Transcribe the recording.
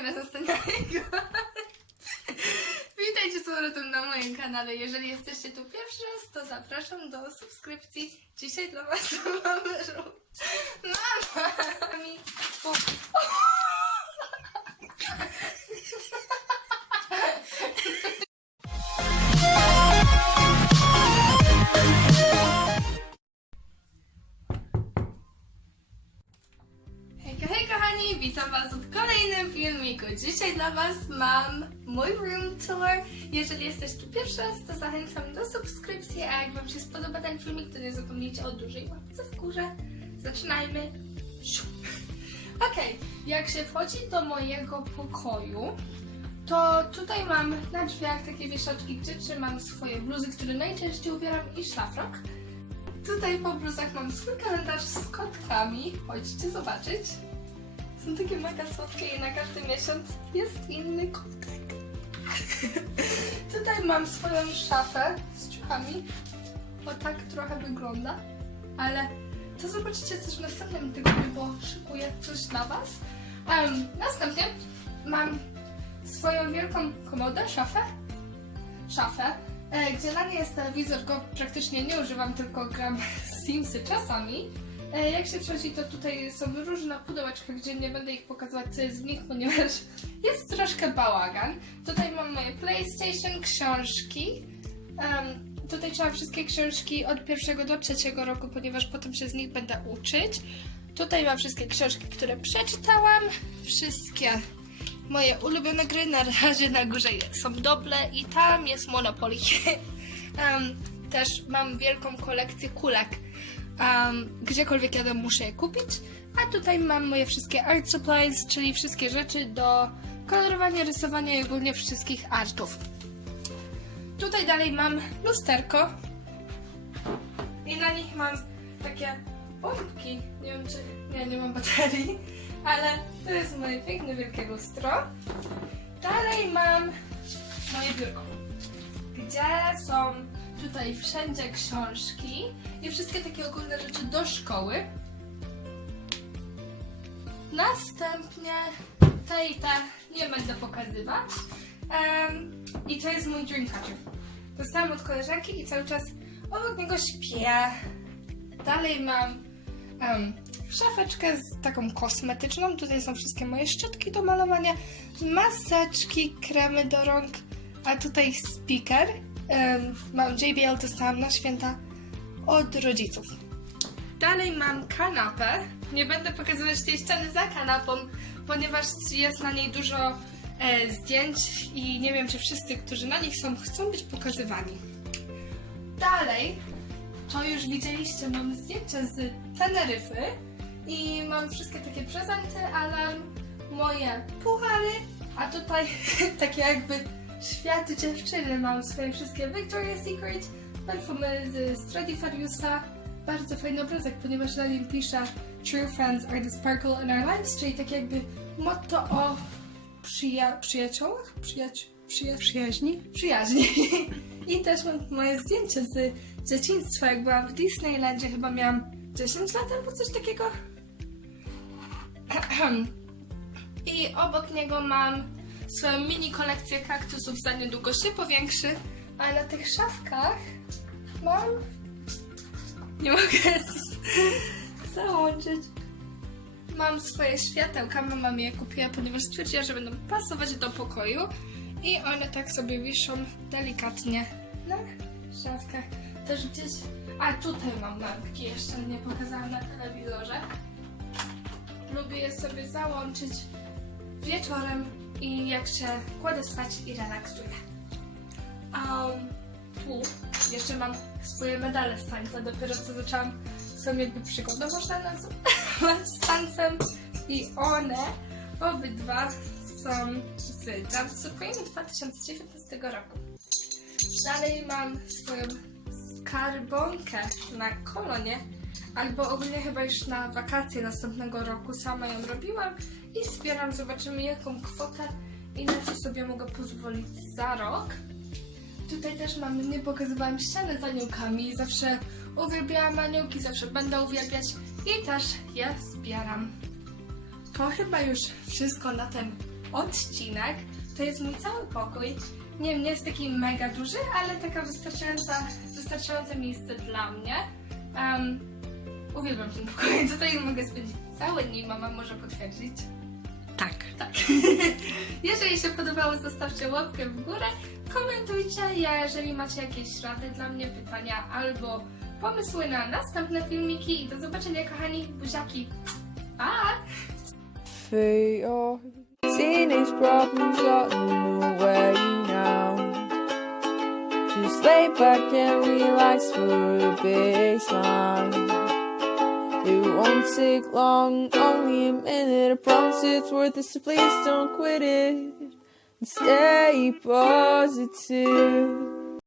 bloogera zastanego. Witajcie z powrotem na moim kanale. Jeżeli jesteście tu pierwszy raz, to zapraszam do subskrypcji. Dzisiaj dla Was mamy witam Was w kolejnym filmiku. Dzisiaj dla Was mam mój room tour. Jeżeli jesteś tu pierwszy raz, to zachęcam do subskrypcji, a jak Wam się spodoba ten filmik, to nie zapomnijcie o dużej łapce w górze. Zaczynajmy. Okej, jak się wchodzi do mojego pokoju, to tutaj mam na drzwiach takie wieszaczki, gdzie trzymam swoje bluzy, które najczęściej ubieram i szlafrok. Tutaj po bluzach mam swój kalendarz z kotkami. Chodźcie zobaczyć. Są takie mega słodkie i na każdy miesiąc jest inny kotek. Tutaj mam swoją szafę z ciuchami. O tak trochę wygląda. Ale to zobaczycie też w następnym tygodniu, bo szykuję coś dla Was. Em, następnie mam swoją wielką komodę, szafę. Szafę, e, gdzie na niej jest telewizor, go praktycznie nie używam, tylko gram Simsy czasami. E, jak się przechodzi, to tutaj są różne pudełeczka, gdzie nie będę ich pokazywać, co jest w nich, ponieważ jest troszkę bałagan. Tutaj mam moje PlayStation, książki. Em, tutaj trzeba wszystkie książki od pierwszego do trzeciego roku, ponieważ potem się z nich będę uczyć. Tutaj mam wszystkie książki, które przeczytałam. Wszystkie moje ulubione gry. Na razie na górze są doble i tam jest Monopoly. Em, też mam wielką kolekcję kulek. Um, gdziekolwiek jadę muszę je kupić. A tutaj mam moje wszystkie art supplies, czyli wszystkie rzeczy do kolorowania, rysowania i ogólnie wszystkich artów. Tutaj dalej mam lusterko. I na nich mam takie pompki. Nie wiem, czy. Nie, nie mam baterii, ale to jest moje piękne, wielkie lustro. Dalej mam moje biurko, gdzie są tutaj wszędzie książki i wszystkie takie ogólne rzeczy do szkoły. Następnie te i te nie będę pokazywać. Em, I to jest mój Dreamcatcher. Dostałam od koleżanki i cały czas obok niego śpię. Dalej mam em, szafeczkę z taką kosmetyczną. Tutaj są wszystkie moje szczotki do malowania, maseczki, kremy do rąk, a tutaj speaker. Mam JBL, dostałam na święta od rodziców. Dalej mam kanapę. Nie będę pokazywać tej ściany za kanapą, ponieważ jest na niej dużo e, zdjęć i nie wiem, czy wszyscy, którzy na nich są, chcą być pokazywani. Dalej, to już widzieliście, mam zdjęcia z Teneryfy i mam wszystkie takie prezenty, ale moje puchary, a tutaj takie jakby światy dziewczyny. Mam swoje wszystkie Victoria's Secret, perfumy z Stradivariusa. Bardzo fajny obrazek, ponieważ na nim pisze True friends are the sparkle in our lives, czyli tak jakby motto o przyja- przyjaciołach? Przyjaci- przyja- Przyjaźni? przyjaźni. I też mam moje zdjęcie z dzieciństwa, jak byłam w Disneylandzie, chyba miałam 10 lat albo coś takiego. I obok niego mam swoją mini kolekcję kaktusów, za niedługo się powiększy. A na tych szafkach mam... Nie mogę załączyć. Mam swoje światełka, mama mi je kupiła, ponieważ stwierdziła, że będą pasować do pokoju. I one tak sobie wiszą delikatnie na szafkach. Też gdzieś... A tutaj mam lampki, jeszcze nie pokazałam na telewizorze. Lubię je sobie załączyć wieczorem i jak się kładę spać i relaksuję. Um, tu jeszcze mam swoje medale z tańca. Dopiero co zaczęłam są jakby przygodę, można nazwać z tańcem. I one obydwa są z Jump Supreme 2019 roku. Dalej mam swoją skarbonkę na kolonie, albo ogólnie chyba już na wakacje następnego roku sama ją robiłam i zbieram, zobaczymy jaką kwotę i na co sobie mogę pozwolić za rok. Tutaj też mam, nie pokazywałam ściany z aniołkami, zawsze uwielbiałam aniołki, zawsze będę uwielbiać i też je zbieram. To chyba już wszystko na ten odcinek. To jest mój cały pokój nie, nie jest taki mega duży, ale taka wystarczająca, wystarczające miejsce dla mnie. Um, uwielbiam ten pokój, tutaj mogę spędzić całe dni, mama może potwierdzić. Tak. Tak. Jeżeli się podobało, zostawcie łapkę w górę, komentujcie, jeżeli macie jakieś rady dla mnie, pytania albo pomysły na następne filmiki i do zobaczenia kochani, buziaki. Pa! Teenage problems got no way now. Just lay back and relax for a. It won't take long, only a minute. I promise it's worth it, so please don't quit it. Stay positive.